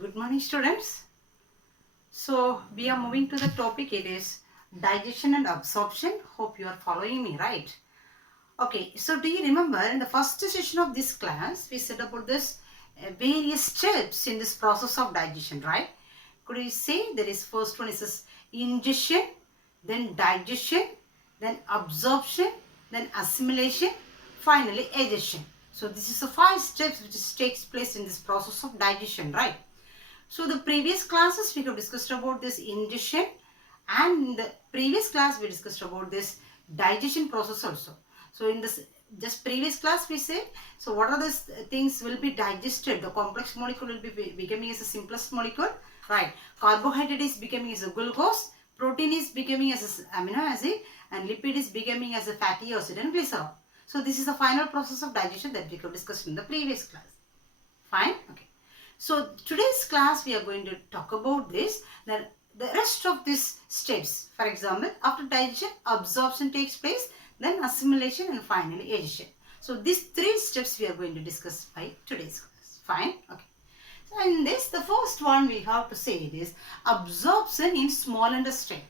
Good morning, students. So we are moving to the topic. It is digestion and absorption. Hope you are following me, right? Okay, so do you remember in the first session of this class we said about this various steps in this process of digestion, right? Could you say there is first one is this ingestion, then digestion, then absorption, then assimilation, finally digestion. So this is the 5 steps which takes place in this process of digestion, right? So the previous classes we have discussed about this ingestion, and in the previous class we discussed about this digestion process also. So in this just previous class we said, so what are the things will be digested? The complex molecule will be becoming as the simplest molecule, right? Carbohydrate is becoming as a glucose, protein is becoming as a amino acid, and lipid is becoming as a fatty acid and glycerol. So this is the final process of digestion that we have discussed in the previous class. Fine? Okay. So today's class we are going to talk about this, that the rest of these steps. For example, after digestion, absorption takes place, then assimilation, and finally digestion. So these 3 steps we are going to discuss by today's class. Fine? Okay. So in this, the first one we have to say it is absorption in small intestine.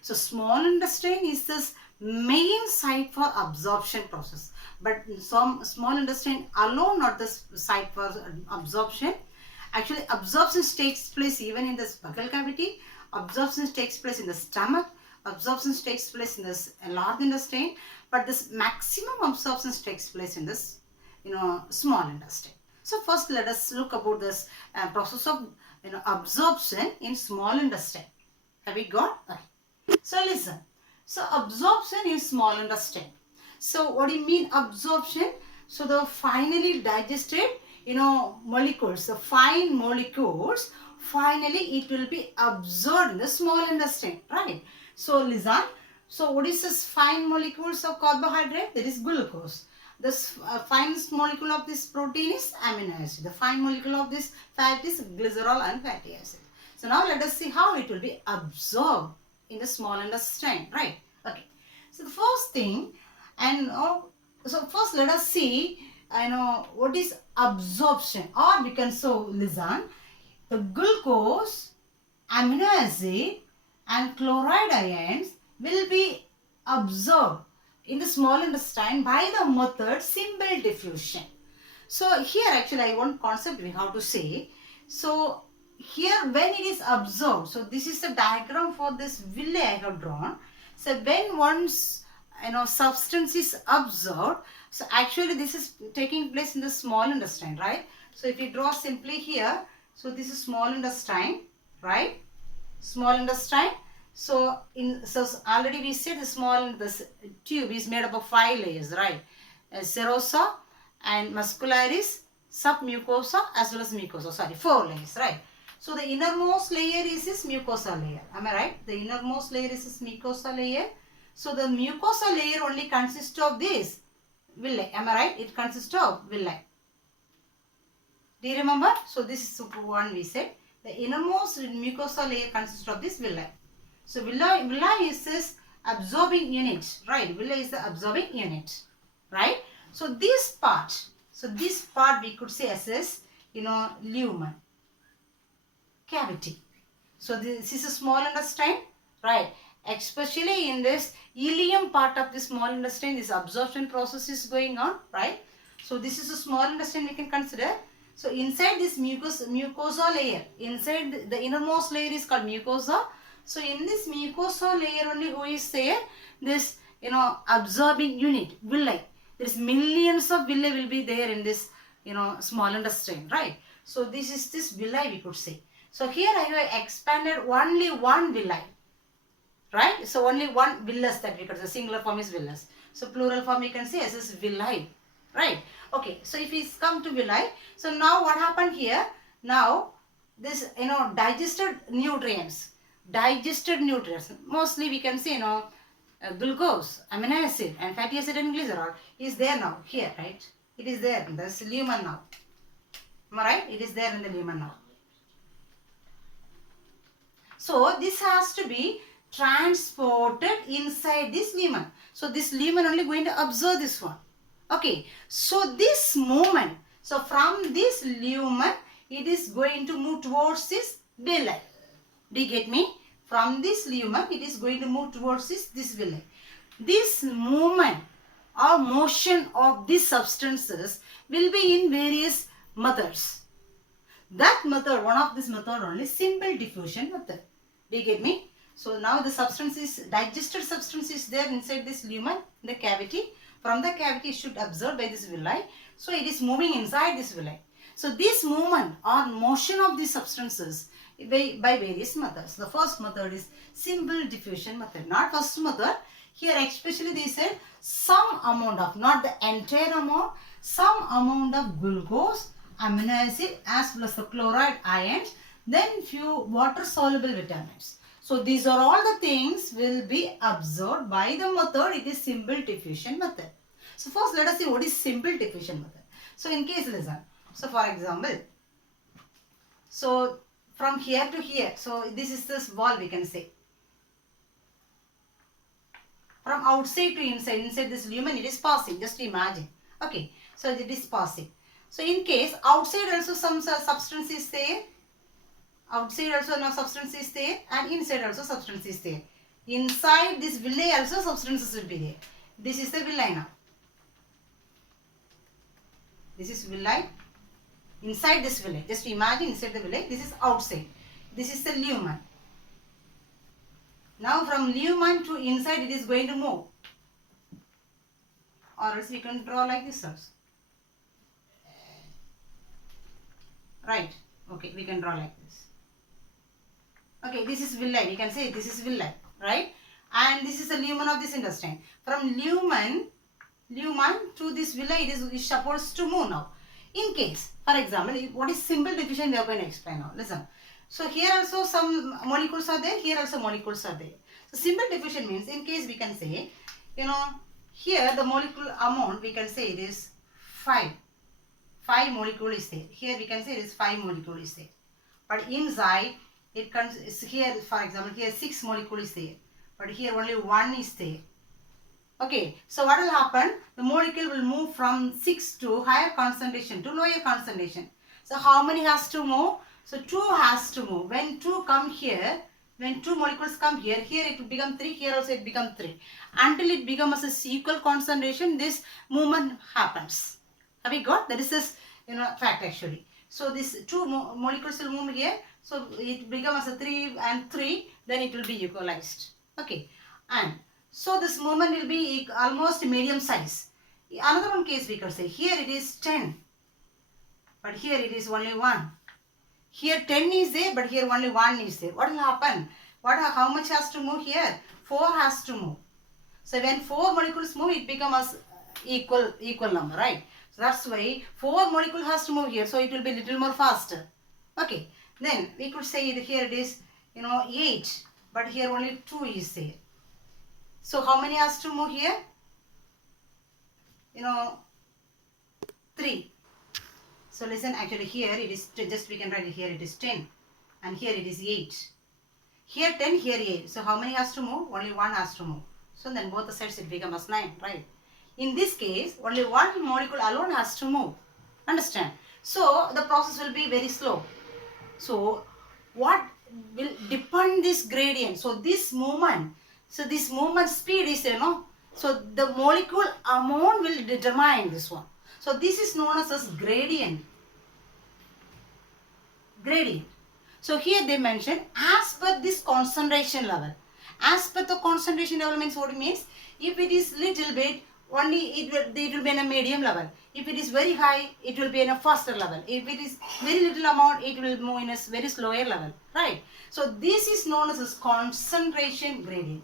So small intestine is this main site for absorption process. But some small intestine alone not the site for absorption. Actually, absorption takes place even in the buccal cavity. Absorption takes place in the stomach. Absorption takes place in this large intestine. But this maximum absorption takes place in this, small intestine. So first, let us look about this process of absorption in small intestine. Have we got? Okay. So listen. So absorption in small intestine. So what do you mean absorption? So the finally digested molecules, the fine molecules, finally it will be absorbed in the small intestine, right? So listen, so what is this fine molecules of carbohydrate? That is glucose. The finest molecule of this protein is amino acid. The fine molecule of this fat is glycerol and fatty acid. So now let us see how it will be absorbed in the small intestine, right? Okay. So the first thing, so first let us see what is absorption, or we can listen, the glucose, amino acid and chloride ions will be absorbed in the small intestine by the method simple diffusion. So here actually I want concept we have to say. So here when it is absorbed, so this is the diagram for this villi I have drawn. So when once substance is absorbed, so actually this is taking place in the small intestine, right? So if you draw simply here, so this is small intestine, right? Small intestine. So already we said this tube is made up of 5 layers, right? Serosa and muscularis, submucosa as well as mucosa. Sorry, 4 layers, right? So the innermost layer is this mucosa layer. Am I right? The innermost layer is this mucosa layer. So the mucosa layer only consists of this villi. Am I right? It consists of villi. Do you remember? So this is one we said. The innermost mucosa layer consists of this villi. So villi is this absorbing unit, right? Villi is the absorbing unit, right? So this part we could say as this, lumen cavity. So this is a small intestine, right? Especially in this ileum part of the small intestine, this absorption process is going on, right? So this is a small intestine we can consider. So inside this mucosa layer, inside the innermost layer is called mucosa. So in this mucosa layer only who is there? This, absorbing unit, villi. There is millions of villi will be there in this, small intestine, right? So this is this villi we could say. So here I have expanded only one villi. Right? So only one villus that we could say. Singular form is villus. So plural form we can say as is villi. Right? Okay. So if we come to villi, so now what happened here? Now this digested nutrients. Mostly we can say glucose, amino acid and fatty acid and glycerol is there now here, right? It is there in this lumen now. Am I right? It is there in the lumen now. So this has to be transported inside this lumen. So this lumen only going to absorb this one. Okay. So this movement, so from this lumen it is going to move towards this villi. Do you get me? From this lumen, it is going to move towards this villi. This movement or motion of these substances will be in various methods. That method, one of this method only, simple diffusion method. Do you get me? So now the substance is, digested substance is there inside this lumen, the cavity. From the cavity it should absorb by this villi. So it is moving inside this villi. So this movement or motion of these substances by various methods. The first method is simple diffusion method. Not first method. Here especially they said some amount of, not the entire amount, some amount of glucose, amino acid as well as the chloride ions, then few water soluble vitamins. So these are all the things will be absorbed by the method. It is simple diffusion method. So first let us see what is simple diffusion method. So in case listen. So for example, so from here to here, so this is this wall we can say. From outside to inside this lumen it is passing. Just imagine. Okay. So it is passing. So in case outside also some substance is there. Outside also no substance is there and inside also substance is there. Inside this villi also substances will be there. This is the villi now. This is villi. Inside this villi. Just imagine inside the villi. This is outside. This is the lumen. Now from lumen to inside it is going to move. Or else we can draw like this also. Right. Okay, we can draw like this. Okay, this is villi. We can say this is villi, right? And this is the lumen of this intestine. From lumen to this villi, it is supposed to move now. In case, for example, what is simple diffusion we are going to explain now. Listen. So here also some molecules are there. Here also molecules are there. So simple diffusion means, in case we can say, here the molecule amount we can say it is 5. 5 molecule is there. Here we can say it is 5 molecule is there. But inside it comes here, for example, here 6 molecule is there. But here only 1 is there. Okay, so what will happen? The molecule will move from 6 to higher concentration to lower concentration. So how many has to move? So 2 has to move. When 2 come here, when 2 molecules come here, here it will become 3, here also it becomes 3. Until it becomes a equal concentration, this movement happens. Have we got? That is this, fact actually. So this 2 molecules will move here. So it becomes a 3 and 3, then it will be equalized. Okay. And so this movement will be almost medium size. Another one case we could say, here it is 10. But here it is only 1. Here 10 is there, but here only 1 is there. What will happen? How much has to move here? 4 has to move. So when 4 molecules move, it becomes equal number, right? So that's why 4 molecule has to move here. So it will be little more faster. Okay. Then we could say that here it is, 8. But here only 2 is there. So how many has to move here? 3. So listen, actually here it is, just we can write it here, it is 10. And here it is 8. Here 10, here 8. So how many has to move? Only 1 has to move. So then both the sides it becomes 9, right? In this case, only 1 molecule alone has to move. Understand? So the process will be very slow. So what will depend this gradient? So this movement speed is, so the molecule amount will determine this one. So this is known as gradient. So here they mention as per this concentration level. As per the concentration level means what it means? If it is little bit, only it will be in a medium level. If it is very high, it will be in a faster level. If it is very little amount, it will move in a very slower level, right? So this is known as concentration gradient.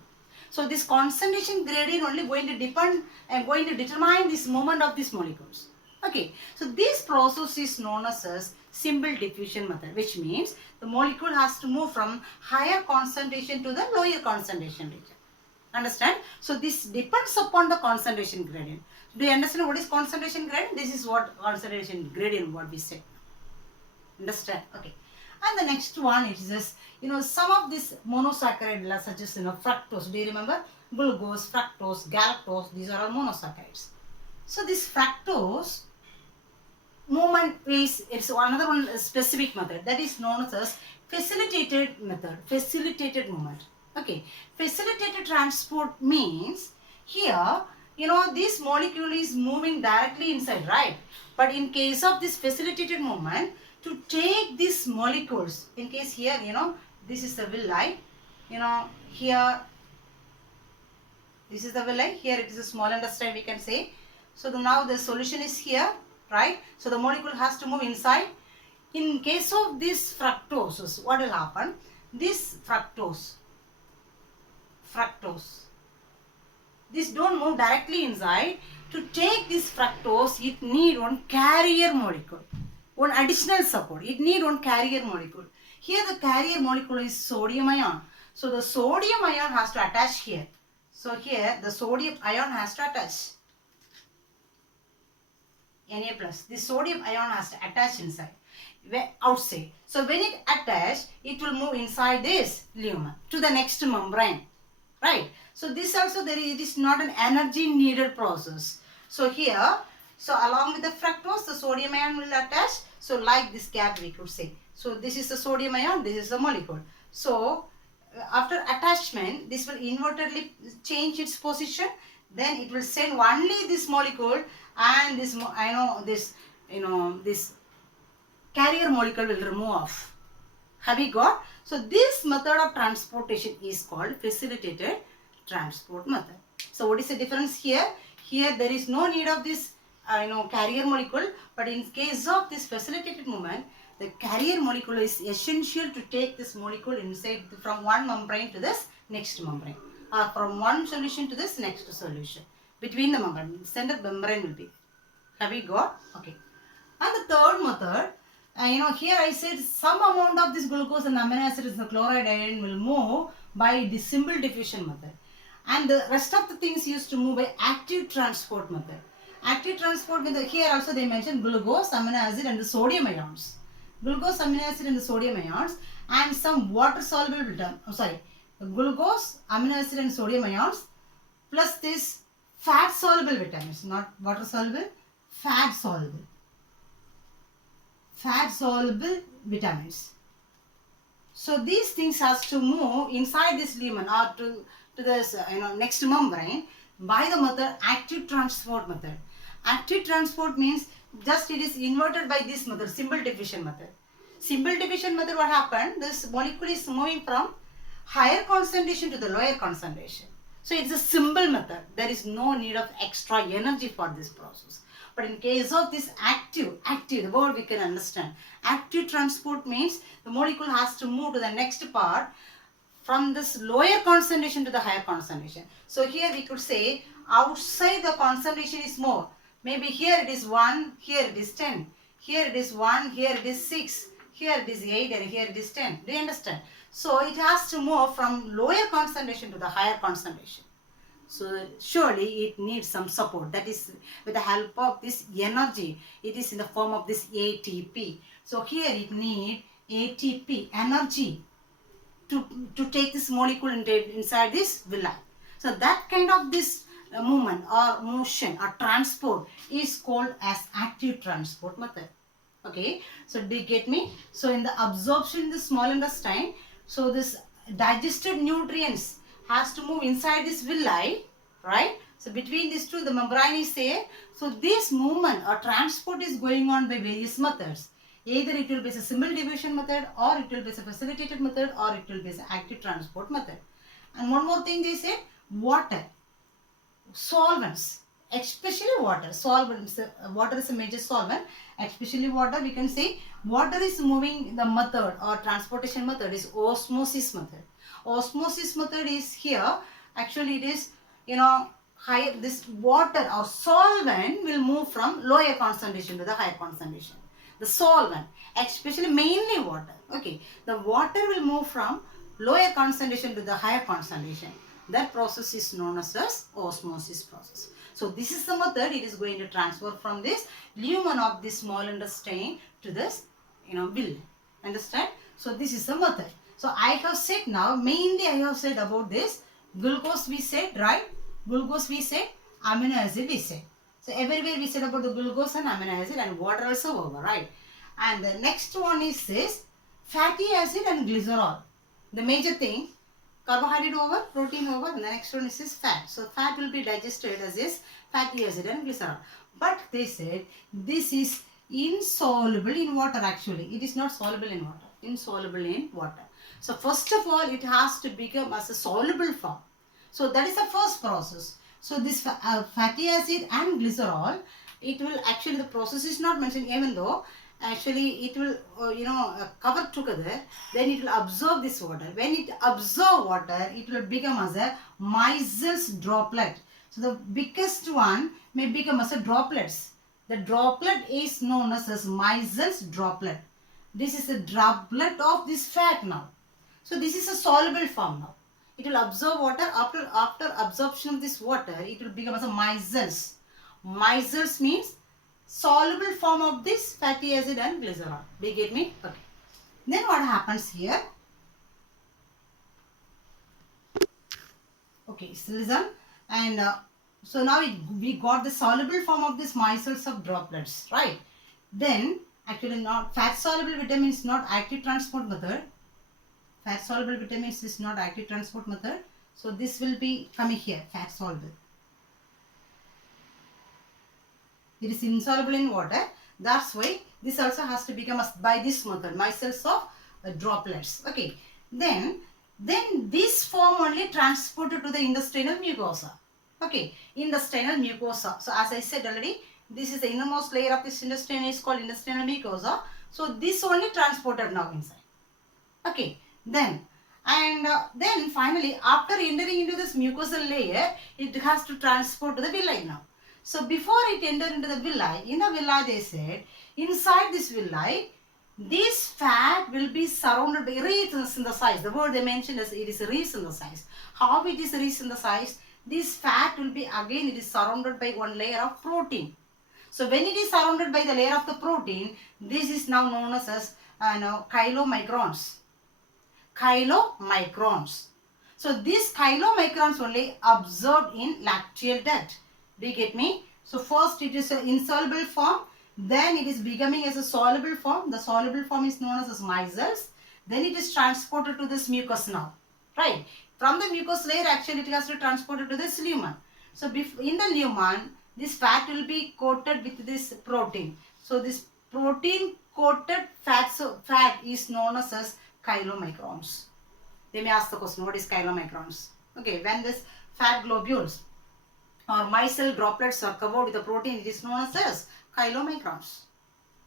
So this concentration gradient only going to depend and going to determine this movement of these molecules. Okay, so this process is known as simple diffusion method, which means the molecule has to move from higher concentration to the lower concentration region. Understand? So this depends upon the concentration gradient. Do you understand what is concentration gradient? This is what concentration gradient what we say. Understand? Okay. And the next one is this, some of this monosaccharide such as fructose. Do you remember? Glucose, fructose, galactose, these are all monosaccharides. So this fructose movement is, it's another one specific method that is known as facilitated method, facilitated movement. Okay, facilitated transport means here, this molecule is moving directly inside, right? But in case of this facilitated movement, to take these molecules, in case here, this is the villi, here, this is the villi, here it is a small intestine, we can say. So now the solution is here, right? So the molecule has to move inside. In case of this fructose, what will happen? This fructose, this don't move directly inside. To take this fructose, it need one carrier molecule, one additional support. It need one carrier molecule. Here the carrier molecule is sodium ion. So the sodium ion has to attach here. So here the sodium ion has to attach. Na plus. This sodium ion has to attach inside, outside. So when it attach, it will move inside this lumen to the next membrane, right? So this also it is not an energy needed process. So here, so along with the fructose, the sodium ion will attach. So like this gap we could say. So this is the sodium ion, this is the molecule. So after attachment, this will invertedly change its position. Then it will send only this molecule, and this this carrier molecule will remove off. Have we got? So this method of transportation is called facilitated transport method. So what is the difference here? Here there is no need of this carrier molecule, but in case of this facilitated movement, the carrier molecule is essential to take this molecule inside from one membrane to this next membrane, or from one solution to this next solution. Between the membrane, center membrane will be. Have we got? Okay. And the third method, here I said some amount of this glucose and amino acids, the chloride ion will move by the simple diffusion method. And the rest of the things used to move by active transport method. Active transport method, here also they mentioned glucose, amino acid and the sodium ions. Glucose, amino acid and the sodium ions, and some water soluble glucose, amino acid and sodium ions, plus this fat soluble vitamins, not water soluble, fat soluble vitamins. So these things has to move inside this lumen or to this next membrane by the method active transport method. Active transport means just it is inverted by this method, simple diffusion method. Simple diffusion method, what happened? This molecule is moving from higher concentration to the lower concentration. So it's a simple method. There is no need of extra energy for this process. But in case of this active, the word we can understand. Active transport means the molecule has to move to the next part from this lower concentration to the higher concentration. So here we could say outside the concentration is more. Maybe here it is 1, here it is 10. Here it is 1, here it is 6. Here it is 8 and here it is 10. Do you understand? So it has to move from lower concentration to the higher concentration. So surely it needs some support. That is with the help of this energy. It is in the form of this ATP. So here it needs ATP, energy, to take this molecule inside this villi. So that kind of this movement or motion or transport is called as active transport method. Okay, so do you get me? So in the absorption in the small intestine, so this digested nutrients has to move inside this villi, right? So between these two, the membrane is there. So this movement or transport is going on by various methods. Either it will be a simple diffusion method, or it will be a facilitated method, or it will be an active transport method. And one more thing they said, water, solvents, especially water. Solvents, water is a major solvent, especially water. We can say water is moving, the method or transportation method is osmosis method. Osmosis method is here, actually it is, higher, this water or solvent will move from lower concentration to the higher concentration. The solvent, especially mainly water. Okay, the water will move from lower concentration to the higher concentration. That process is known as osmosis process. So this is the method. It is going to transfer from this lumen of this small intestine to this villi. Understand? So this is the method. So I have said now, mainly I have said about this. Glucose we said, right? Glucose we said, amino acid we said. So everywhere we said about the glucose and amino acid and water also over, right? And the next one is this fatty acid and glycerol. The major thing, carbohydrate over, protein over, and the next one is this fat. So fat will be digested as this fatty acid and glycerol. But they said this is insoluble in water actually. It is not soluble in water. Insoluble in water. So first of all, it has to become as a soluble form. So that is the first process. So this fatty acid and glycerol, it will actually, the process is not mentioned, even though actually it will cover together, then it will absorb this water. When it absorb water, it will become as a Meisel's droplet. So the biggest one may become as a droplets. The droplet is known as Meisel's droplet. This is a droplet of this fat now. So this is a soluble form now. It will absorb water. After absorption of this water, it will become as a Meisel's. Meisel's means soluble form of this fatty acid and glycerol. Do you get me? Okay. Then what happens here? Okay, so listen. And so now we got the soluble form of this Meisel's of droplets, right? Then actually not fat soluble vitamins, not active transport method. Fat soluble vitamins is not active transport method. So this will be coming here, fat soluble. It is insoluble in water. That's why this also has to become by this method, Meisel's of droplets. Okay. Then this form only transported to the intestinal mucosa. Okay. Intestinal mucosa. So as I said already, this is the innermost layer of this intestine is called intestinal mucosa. So this only transported now inside. Okay. Then finally, after entering into this mucosal layer, it has to transport to the villi now. So before it entered into the villi, in the villi they said, inside this villi, this fat will be surrounded by resynthesized. The word they mentioned is it is resynthesized. How it is resynthesized? This fat will be again, it is surrounded by one layer of protein. So when it is surrounded by the layer of the protein, this is now known as chylomicrons. Chylomicrons. So these chylomicrons only absorbed in lacteal duct. Do you get me? So first it is an insoluble form, then it is becoming as a soluble form. The soluble form is known as Meisel's. Then it is transported to this mucus now, right? From the mucous layer, actually it has to be transported to this lumen. So in the lumen, this fat will be coated with this protein. So this protein coated fat is known as chylomicrons. They may ask the question, what is chylomicrons? Okay, when this fat globules or Meisel droplets are covered with a protein, it is known as chylomicrons.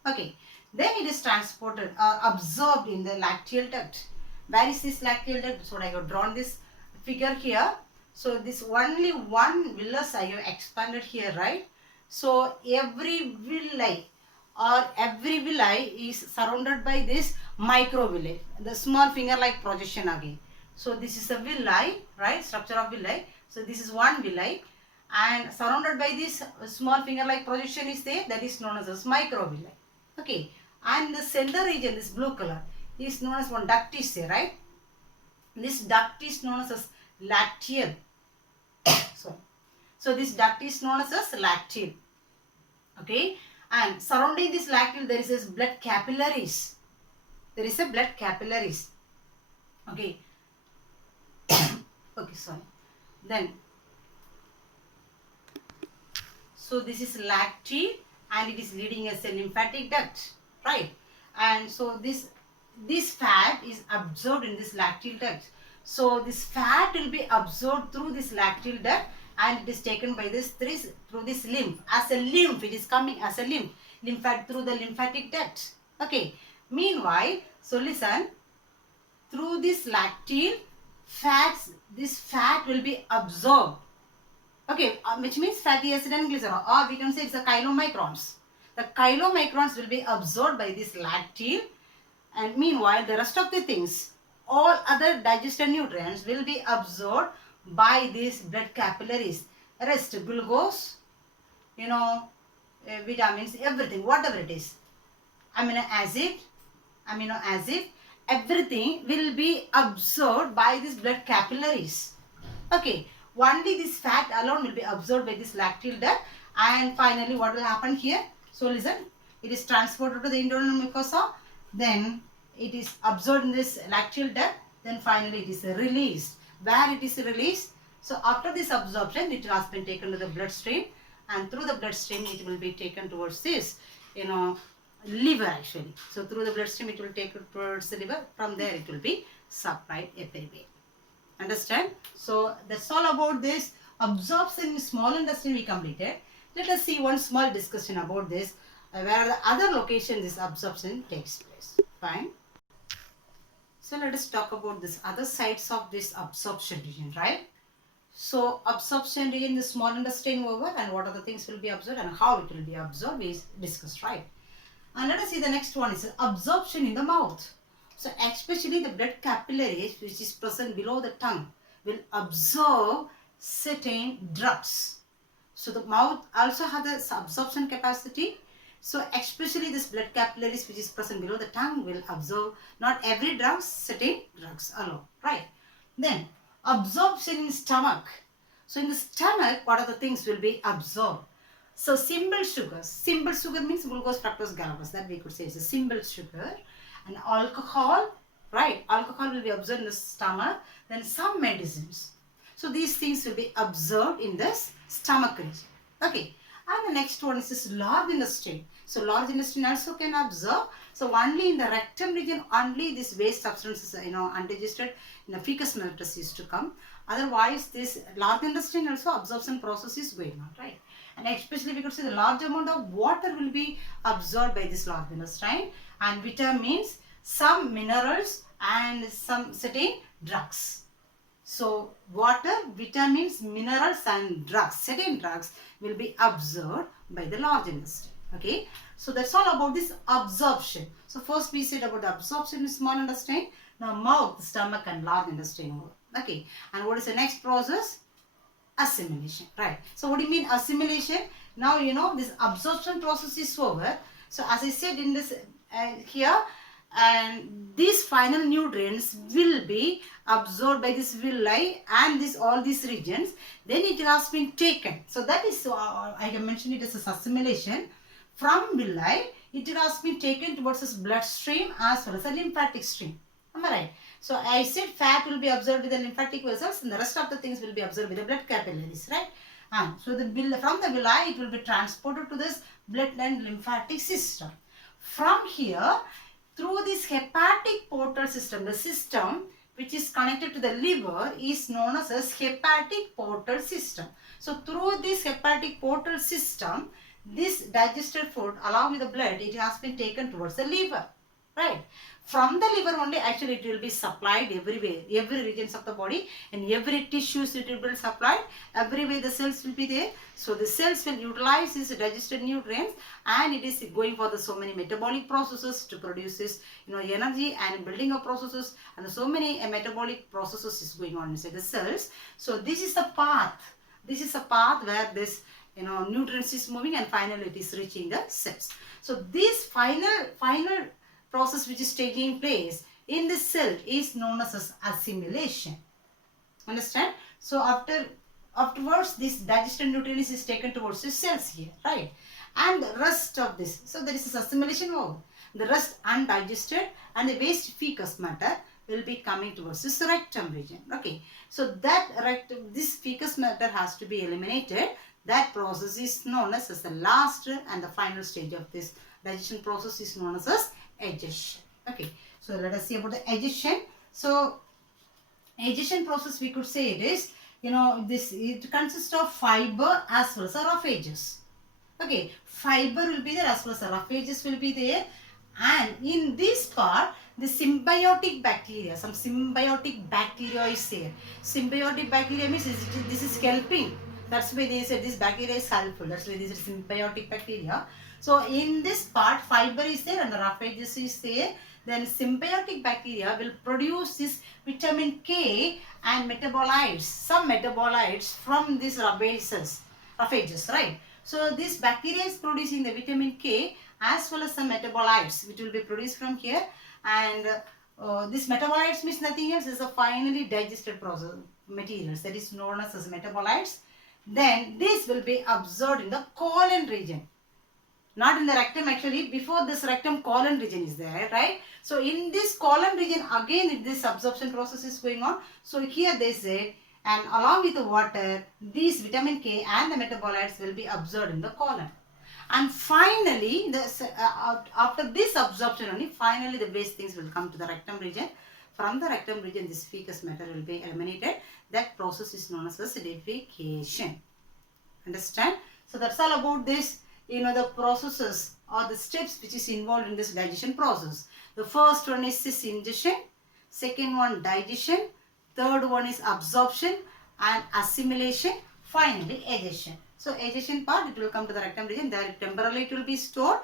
Okay, then it is transported or absorbed in the lacteal duct. Where is this lacteal duct? So I have drawn this figure here. So this only one villus I have expanded here, right? So every villi is surrounded by this microvilli, the small finger like projection again. So this is a villi, right? Structure of villi. So this is one villi, and surrounded by this small finger like projection is there, that is known as microvilli. Okay, and the center region, this blue color, is known as one duct is there, right? This duct is known as lacteal. Sorry. So this duct is known as lacteal. Okay, and surrounding this lacteal there is this blood capillaries. There is a blood capillaries. Okay. Okay, sorry. Then, so this is lacteal and it is leading as a lymphatic duct, right? And so this fat is absorbed in this lacteal duct. So this fat will be absorbed through this lacteal duct and it is taken by this through this lymph. As a lymph, it is coming as a lymph through the lymphatic duct. Okay. Meanwhile, so listen, through this lacteal fats, this fat will be absorbed. Okay, which means fatty acid and glycerol, or we can say it's the chylomicrons. The chylomicrons will be absorbed by this lacteal, and meanwhile the rest of the things, all other digested nutrients will be absorbed by these blood capillaries. Rest, glucose, vitamins, everything, whatever it is, amino acid, everything will be absorbed by these blood capillaries. Okay, only this fat alone will be absorbed by this lacteal duct, and finally what will happen here? So listen, it is transported to the internal mucosa, then it is absorbed in this lacteal duct, then finally it is released. Where it is released? So after this absorption, it has been taken to the bloodstream, and through the bloodstream it will be taken towards this, liver actually. So through the bloodstream it will take it towards the liver. From there it will be supplied everywhere. Understand? So that's all about this absorption in small intestine we completed. Let us see one small discussion about this, where the other location this absorption takes place. Fine. So let us talk about this other sides of this absorption region, right? So absorption region in the small intestine over, and what are the things will be absorbed and how it will be absorbed is discussed, right? And let us see the next one is absorption in the mouth. So especially the blood capillaries which is present below the tongue will absorb certain drugs. So the mouth also has the absorption capacity. So especially this blood capillaries which is present below the tongue will absorb not every drug, certain drugs alone, right? Then absorption in stomach. So in the stomach, what are the things will be absorbed? So simple sugars. Simple sugar means glucose, fructose, galactose. That we could say is a simple sugar. And alcohol, right? Alcohol will be absorbed in the stomach. Then some medicines. So these things will be absorbed in the stomach region. Okay. And the next one is this large intestine. So large intestine also can absorb. So only in the rectum region, only this waste substances, undigested in the fecal matter used to come. Otherwise, this large intestine also absorption process is going on, right? And especially we could say the large amount of water will be absorbed by this large intestine, and vitamins, some minerals, and some certain drugs. So water, vitamins, minerals, and drugs, certain drugs will be absorbed by the large intestine. Okay, so that's all about this absorption. So first we said about the absorption in small intestine. Now mouth, stomach, and large intestine. Okay, and what is the next process? Assimilation, right? So what do you mean assimilation? Now this absorption process is over. So as I said in this here, and these final nutrients will be absorbed by this villi and all these regions. Then it has been taken. So that is I have mentioned it as a assimilation. From villi, it has been taken towards this bloodstream as well as a lymphatic stream. Am I right? So I said fat will be absorbed with the lymphatic vessels, and the rest of the things will be absorbed with the blood capillaries, right? And so from the villi, it will be transported to this blood and lymphatic system. From here, through this hepatic portal system, the system which is connected to the liver is known as hepatic portal system. So through this hepatic portal system, this digested food along with the blood, it has been taken towards the liver, right? From the liver only, actually it will be supplied everywhere, every regions of the body, and every tissues it will be supplied, everywhere the cells will be there. So the cells will utilize these digested nutrients, and it is going for the so many metabolic processes to produce this energy and building of processes, and so many metabolic processes is going on inside the cells. So this is the path. This is a path where this nutrients is moving, and finally it is reaching the cells. So this final process which is taking place in the cell is known as assimilation. Understand? So afterwards this digested nutrients is taken towards the cells here, right? And the rest of this, so there is a assimilation mode. The rest undigested and the waste fecal matter will be coming towards this rectum region. Okay, so this fecal matter has to be eliminated. That process is known as the last and the final stage of this digestion process is known as digestion. Okay, so let us see about the digestion. So digestion process, we could say it is, it consists of fiber as well as roughages. Okay, fiber will be there as well as roughages will be there, and in this part the symbiotic bacteria, some symbiotic bacteria is there. Symbiotic bacteria means this is helping. That's why they said this bacteria is helpful. That's why this is symbiotic bacteria. So in this part, fiber is there and the roughages is there. Then symbiotic bacteria will produce this vitamin K and metabolites, some metabolites from these roughages, right? So this bacteria is producing the vitamin K as well as some metabolites which will be produced from here. And this metabolites means nothing else, is a finally digested process materials that is known as metabolites. then this will be absorbed in the colon region. Not in the rectum actually, before this rectum colon region is there, right? So in this colon region again this absorption process is going on. So here they say, and along with the water, these vitamin K and the metabolites will be absorbed in the colon. And finally, after this absorption only, finally the waste things will come to the rectum region. From the rectum region, this fecus matter will be eliminated. That process is known as acidification. Understand? So that's all about this, the processes or the steps which is involved in this digestion process. The first one is this ingestion, second one digestion, third one is absorption and assimilation, finally digestion. So digestion part, it will come to the rectum region, there temporarily it will be stored,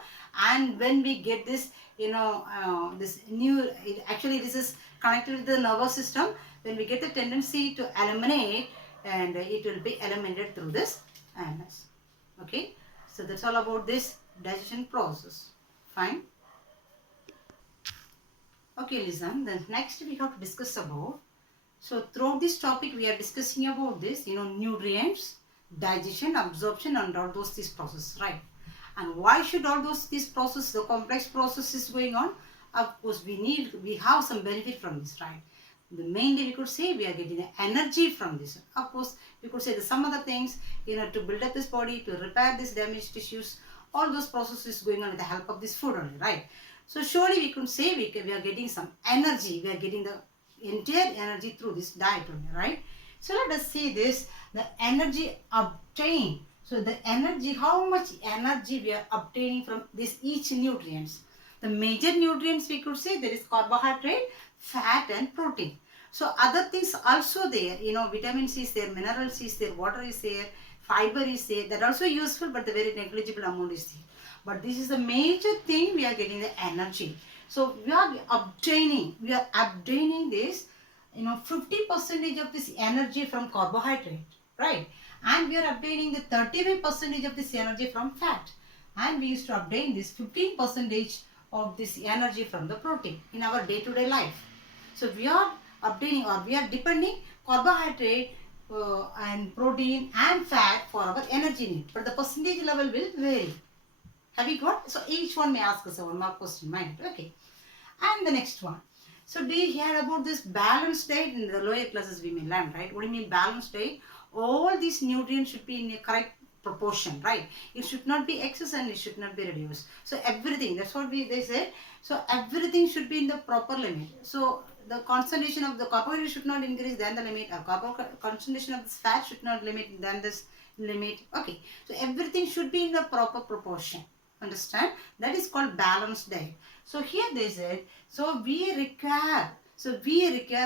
and when we get this, this new, actually this is connected with the nervous system, when we get the tendency to eliminate, and it will be eliminated through this anus. Okay, so that's all about this digestion process. Fine. Okay, listen, then next we have to discuss about, so throughout this topic we are discussing about this, nutrients, digestion, absorption, and all these processes, right? And why should all these processes, the complex process is going on? Of course, we have some benefit from this, right? Mainly we could say we are getting the energy from this. Of course, we could say that some other things, to build up this body, to repair these damaged tissues, all those processes going on with the help of this food only, right? So surely we could say we are getting some energy, we are getting the entire energy through this diet only, right? So let us see this, the energy obtained. So the energy, how much energy we are obtaining from this each nutrients. The major nutrients we could say there is carbohydrate, fat and protein. So other things also there, vitamin C is there, mineral C is there, water is there, fiber is there. That also useful, but the very negligible amount is there. But this is the major thing, we are getting the energy. So we are obtaining this, 50% of this energy from carbohydrate, right? And we are obtaining the 35% of this energy from fat. And we used to obtain this 15% of this energy from the protein in our day-to-day life. So we are obtaining, or we are depending carbohydrate and protein and fat for our energy need. But the percentage level will vary. Have you got? So each one may ask us one more question, mind. Okay. And the next one. So do you hear about this balanced diet? In the lower classes we may learn, right? What do you mean balanced diet? All these nutrients should be in a correct proportion, right? It should not be excess and it should not be reduced. So everything, that's what they said. So everything should be in the proper limit. So the concentration of the carbohydrate should not increase than the limit, or concentration of this fat should not limit than this limit. Okay. So everything should be in the proper proportion. Understand? That is called balanced diet. So here they said, so we require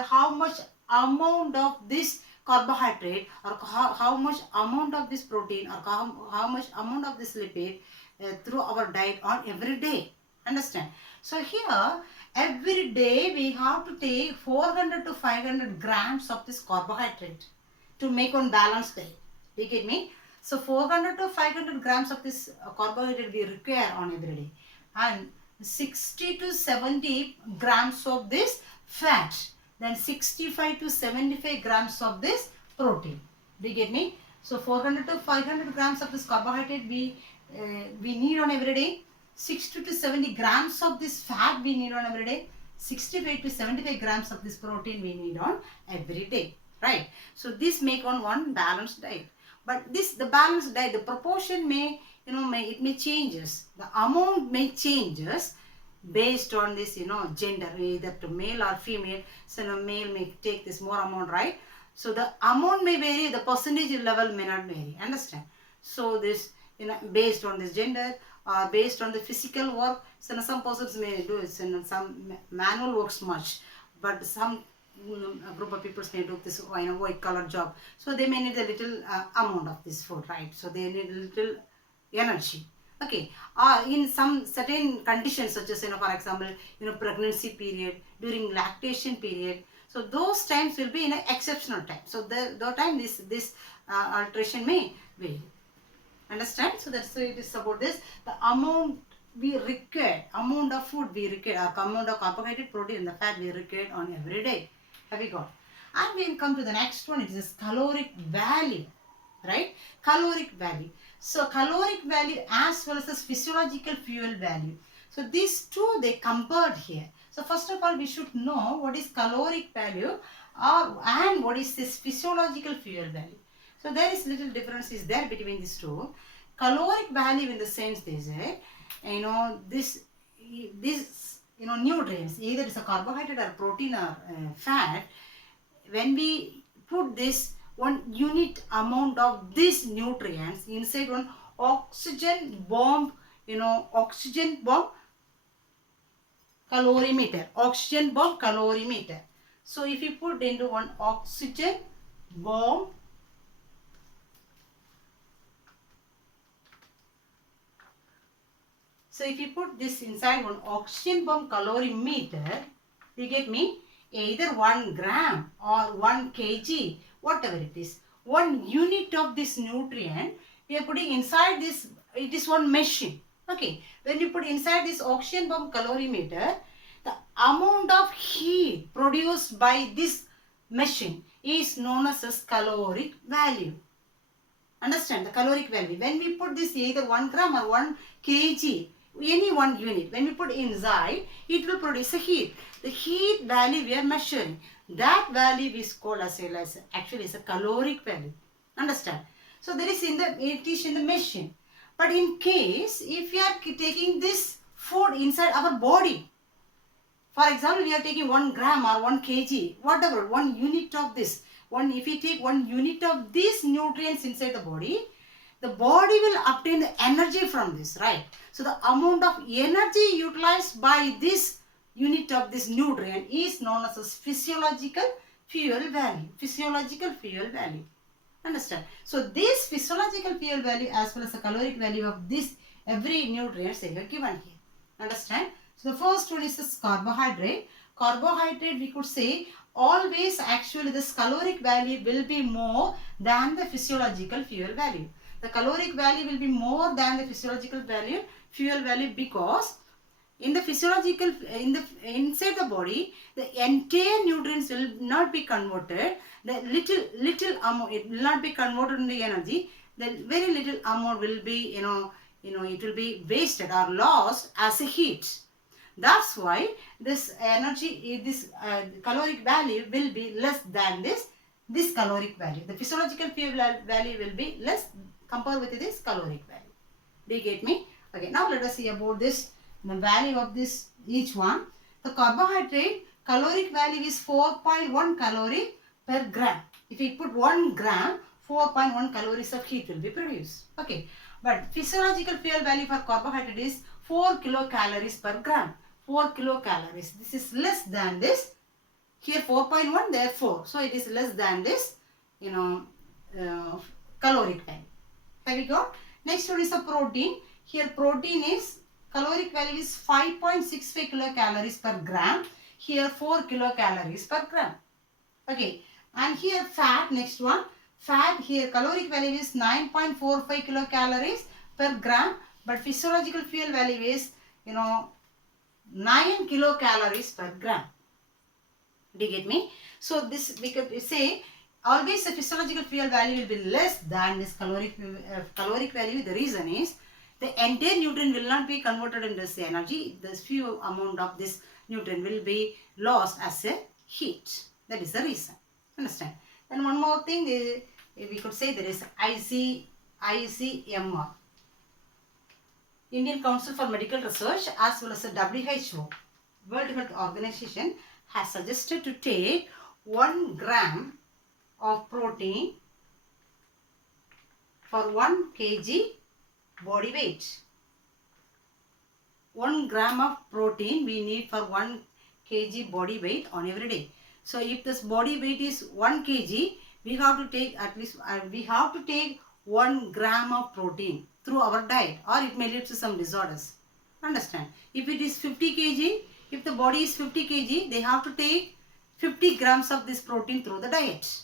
how much amount of this carbohydrate, or how much amount of this protein, or how much amount of this lipid through our diet on every day. Understand? So here every day we have to take 400 to 500 grams of this carbohydrate to make one balanced diet. Do you get me? So 400 to 500 grams of this carbohydrate we require on every day, and 60 to 70 grams of this fat, then 65 to 75 grams of this protein. Do you get me? So 400 to 500 grams of this carbohydrate we need on every day, 60 to 70 grams of this fat we need on every day, 65 to 75 grams of this protein we need on every day, right? So this make on one balanced diet. But the balanced diet, the proportion may changes. The amount may changes based on this, gender, either to male or female. So male may take this more amount, right? So the amount may vary, the percentage level may not vary. Understand? So this, based on this gender or based on the physical work. So some persons may do it, some manual works much, but some group of people may do this white collar job, so they may need a little amount of this food, right? So they need a little energy. Okay, in some certain conditions, such as for example pregnancy period, during lactation period, so those times will be in an exceptional time. So the time this alteration may vary. Understand? So that's it is about this, the amount we require, amount of food we require, or amount of carbohydrate, protein and the fat we require on every day. Have we got? And we will come to the next one. It is caloric value. right? Caloric value. So caloric value as well as the physiological fuel value. So these two they compared here. So first of all we should know what is caloric value and what is this physiological fuel value. So there is little difference is there between these two. Caloric value in the sense they say, this nutrients, either it's a carbohydrate or protein or fat, when we put this one unit amount of these nutrients inside one oxygen bomb, oxygen bomb calorimeter, oxygen bomb calorimeter. So if you put into one oxygen bomb So if you put this inside one oxygen bomb calorimeter, you get me either 1 gram or 1 kg, whatever it is. 1 unit of this nutrient, we are putting inside this, it is one machine. Okay, when you put inside this oxygen bomb calorimeter, the amount of heat produced by this machine is known as caloric value. Understand the caloric value. When we put this either 1 gram or 1 kg, any one unit, when we put inside, it will produce a heat. The heat value we are measuring, that value is called as actually is a caloric value. Understand? So there is it is in the machine. But in case if we are taking this food inside our body, for example, we are taking 1 gram or 1 kg, whatever, 1 unit of this. If we take 1 unit of these nutrients inside the body will obtain the energy from this, right? So the amount of energy utilized by this unit of this nutrient is known as physiological fuel value. Physiological fuel value. Understand? So this physiological fuel value as well as the caloric value of this every nutrient they are given here. Understand? So the first one is this carbohydrate. Carbohydrate we could say always actually this caloric value will be more than the physiological fuel value. The caloric value will be more than the physiological value, fuel value, because in the physiological, inside the body, the entire nutrients will not be converted. The little amount, it will not be converted into energy. The very little amount will be, it will be wasted or lost as a heat. That's why this energy, this caloric value will be less than this caloric value. The physiological fuel value will be less compared with this caloric value. Do you get me? Okay, now let us see about this, the value of this each one. The carbohydrate caloric value is 4.1 calorie per gram. If we put 1 gram, 4.1 calories of heat will be produced. Okay, but physiological fuel value for carbohydrate is 4 kilocalories per gram. 4 kilocalories. This is less than this. Here 4.1, there 4. So it is less than this, caloric value. Have we got? Next one is a protein. Here protein is, caloric value is 5.65 kilocalories per gram. Here 4 kilocalories per gram. Okay. And here fat, next one. Fat here caloric value is 9.45 kilocalories per gram. But physiological fuel value is, 9 kilocalories per gram. Do you get me? So this we could say always the physiological fuel value will be less than this caloric value. The reason is the entire nutrient will not be converted into this energy. This few amount of this nutrient will be lost as a heat. That is the reason. Understand? Then one more thing, we could say there is ICMR, Indian Council for Medical Research, as well as the WHO, World Health Organization, has suggested to take 1 gram of protein for 1 kg body weight. 1 gram of protein we need for 1 kg body weight on every day. So if this body weight is 1 kg, we have to take at least 1 gram of protein through our diet, or it may lead to some disorders. Understand? If it is 50 kg, if the body is 50 kg, they have to take 50 grams of this protein through the diet,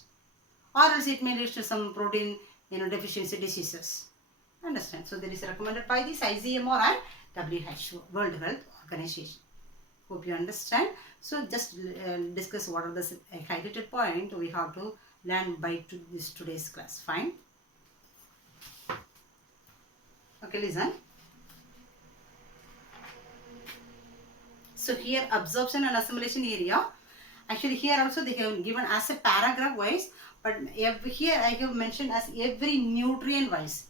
or else it may lead to some protein deficiency diseases. Understand? So there is recommended by this ICMR and WHO, World Health Organization. Hope you understand. So just discuss what are the highlighted point we have to learn by today's class. Fine. Okay, listen. So here absorption and assimilation area. Actually here also they have given as a paragraph wise, but here I have mentioned as every nutrient wise.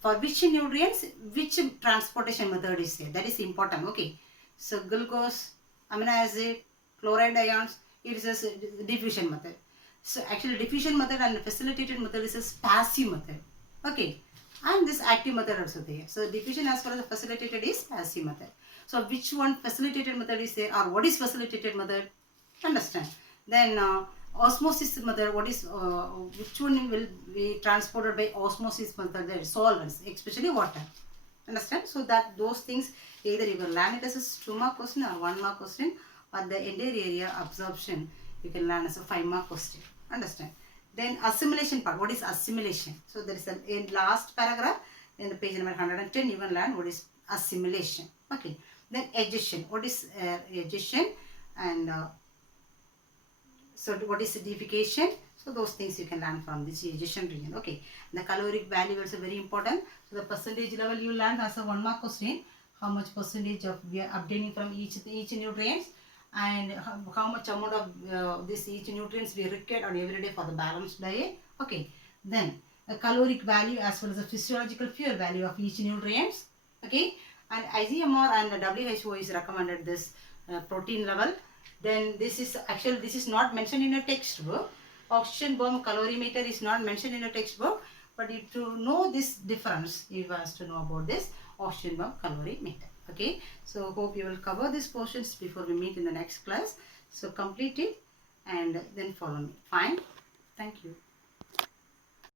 For which nutrients, which transportation method is there. That is important. Okay. So glucose, amino acid, chloride ions, it is a diffusion method. So actually diffusion method and facilitated method is a passive method. Okay. And this active method also there. So diffusion as well as the facilitated is passive method. So which one facilitated method is there, or what is facilitated method? Understand. Then osmosis method, what is which one will be transported by osmosis method? There solvents, especially water. Understand? So that those things either you will learn it as a 2-mark question or 1-mark question, or the entire area absorption you can learn as a 5-mark question. Understand? Then assimilation part. What is assimilation? So there is a in last paragraph in the page number 110 you can learn what is assimilation. Okay. Then digestion. What is digestion? And so what is acidification? So those things you can learn from this digestion region. Okay. The caloric value is very important. So the percentage level you learn as a 1-mark question. How much percentage of we are obtaining from each nutrients, and how much amount of this each nutrients we require on every day for the balanced diet. Okay. Then a caloric value as well as the physiological fuel value of each nutrients. Okay. And ICMR and the WHO is recommended this protein level. Then this is not mentioned in a textbook. Oxygen bomb calorimeter is not mentioned in a textbook. But if to know this difference, you have to know about this oxygen bomb calorimeter. Okay. So hope you will cover these portions before we meet in the next class. So complete it and then follow me. Fine. Thank you.